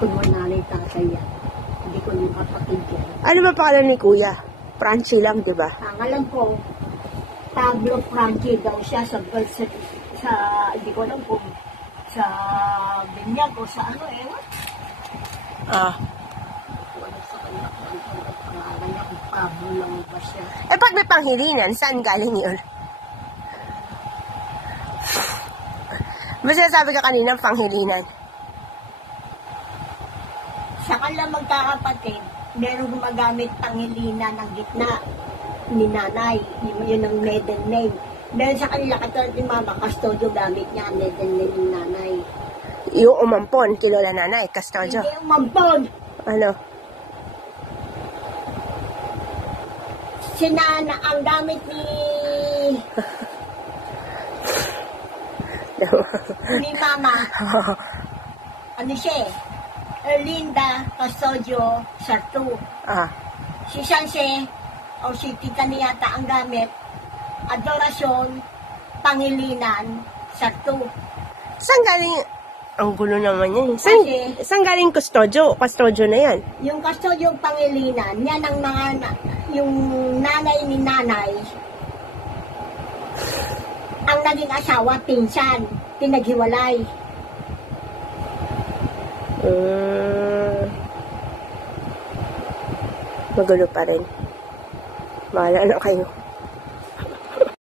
ko naman nanay tatay yan. Hindi ko naman kapatid yan. Ano ba pangalan ni Kuya? Francie lang, di ba? Ang alam ko, Pablo Frankie daw siya sa hindi ko alam kung sa Binyag o sa ano eh. Ah. Wala sa kanya kung pangalan niya kung Pablo lang ba siya. Eh, pag may panghilinan, saan galing yun? Basta sinasabi ka kanina, panghilinan. Sa kanila magkakapatid, meron gumagamit panghilinan ng gitna ni nanay. Yun ang maiden name. Meron sa kanila, katulad ni Mama, Custodio gamit niya ang maiden name ng nanay. Yung umampon, kilala nanay, Custodio. Hindi umampon! Ano? Si Nana, ang gamit ni Mama, ano siya eh? Erlinda Custodio Sartu. Ah. Si Sanse, o si Tita niyata ang gamit, Adorasyon, Pangilinan, Sartu. Saan galing? Ang gulo naman yan. Kasi, Saan galing Custodio? Custodio na yan. yung Custodio Pangilinan, yan ang mga, yung nanay ni nanay, ang naging asawa, pinsan, pinaghiwalay. Magulo pa rin. Bahala na kayo.